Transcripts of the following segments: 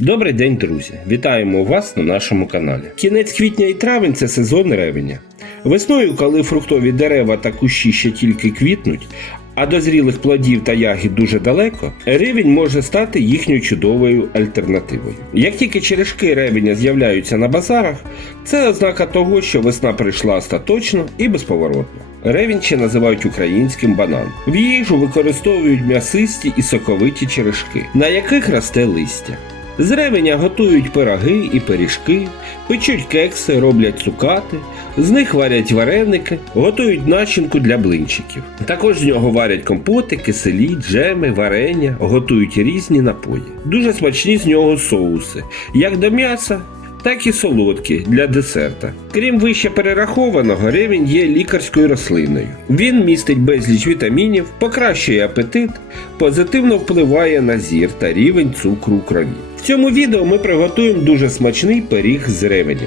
Добрий день, друзі! Вітаємо вас на нашому каналі. Кінець квітня і травень це сезон ревеня. Весною, коли фруктові дерева та кущі ще тільки квітнуть, а до зрілих плодів та ягід дуже далеко, ревень може стати їхньою чудовою альтернативою. Як тільки черешки ревеня з'являються на базарах, це ознака того, що весна прийшла остаточно і безповоротно. Ревень ще називають українським банан. В їжу використовують м'ясисті і соковиті черешки, на яких росте листя. З ревеня готують пироги і пиріжки, печуть кекси, роблять цукати, з них варять вареники, готують начинку для блинчиків. Також з нього варять компоти, киселі, джеми, варення, готують різні напої. Дуже смачні з нього соуси, як до м'яса, так і солодкі для десерта. Крім вище перерахованого, ревень є лікарською рослиною. Він містить безліч вітамінів, покращує апетит, позитивно впливає на зір та рівень цукру у крові. В цьому відео ми приготуємо дуже смачний пиріг з ревенем.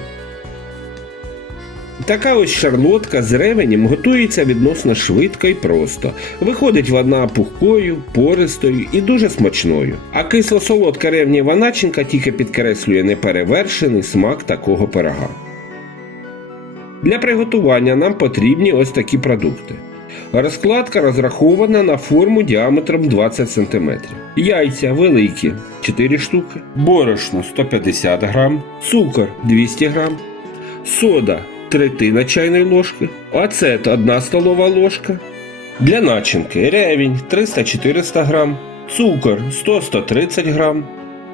Така ось шарлотка з ревенем готується відносно швидко і просто. Виходить вона пухкою, пористою і дуже смачною. А кисло-солодка ревнєва начинка тільки підкреслює неперевершений смак такого пирога. Для приготування нам потрібні ось такі продукти. Розкладка розрахована на форму діаметром 20 см. Яйця великі 4 штуки, борошно 150 г, цукор 200 г, сода третина чайної ложки, ацет 1 столова ложка. Для начинки ревінь 300-400 г, цукор 100-130 г.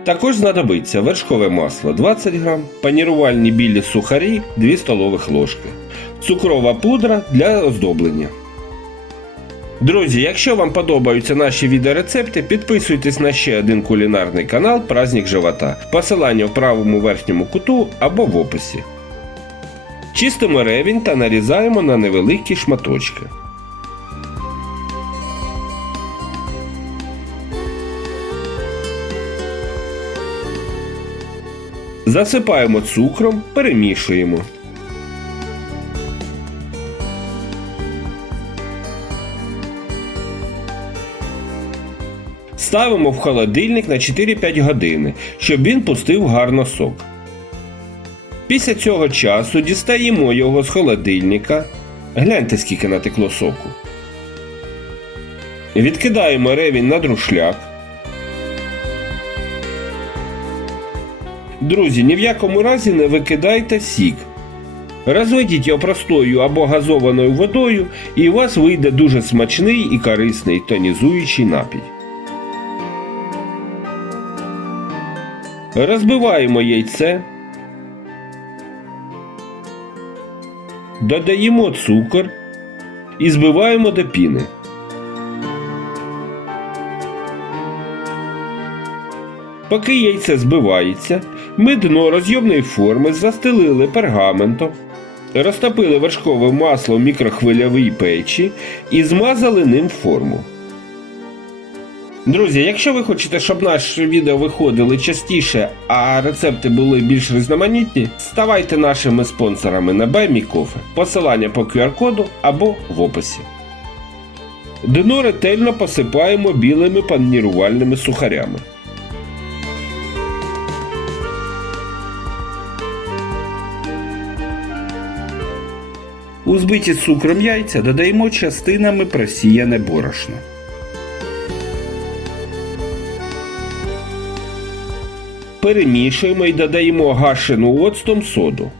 Також знадобиться вершкове масло 20 г, панірувальні білі сухарі 2 столових ложки, цукрова пудра для оздоблення. Друзі, якщо вам подобаються наші відеорецепти, підписуйтесь на ще один кулінарний канал Праздник живота. Посилання в правому верхньому куту або в описі. Чистимо ревінь та нарізаємо на невеликі шматочки. Засипаємо цукром, перемішуємо. Ставимо в холодильник на 4-5 години, щоб він пустив гарно сок. Після цього часу дістаємо його з холодильника. Гляньте, скільки натекло соку. Відкидаємо ревінь на друшляк. Друзі, ні в якому разі не викидайте сік. Розведіть його простою або газованою водою, і у вас вийде дуже смачний і корисний тонізуючий напій. Розбиваємо яйце. Додаємо цукор і збиваємо до піни. Поки яйце збивається, ми дно роз'ємної форми застелили пергаментом, розтопили вершкове масло мікрохвильовій печі і змазали ним форму. Друзі, якщо ви хочете, щоб наші відео виходили частіше, а рецепти були більш різноманітні, ставайте нашими спонсорами на BuyMeCoffee. Посилання по QR-коду або в описі. Дно ретельно посипаємо білими панірувальними сухарями. У збиті цукром яйця додаємо частинами просіяне борошно. Перемішуємо і додаємо гашену оцтом соду.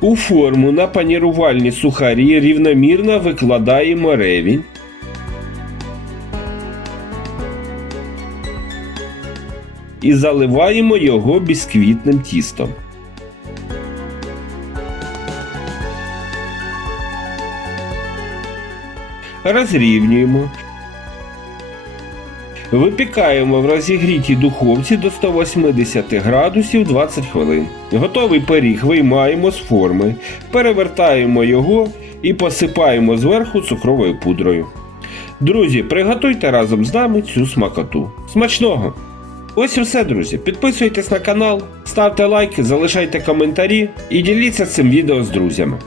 У форму на панірувальні сухарі рівномірно викладаємо ревінь. І заливаємо його бісквітним тістом. Розрівнюємо. Випікаємо в розігрітій духовці до 180 градусів 20 хвилин. Готовий пиріг виймаємо з форми, перевертаємо його і посипаємо зверху цукровою пудрою. Друзі, приготуйте разом з нами цю смакоту. Смачного! Ось і все, друзі. Підписуйтесь на канал, ставте лайки, залишайте коментарі і діліться цим відео з друзями.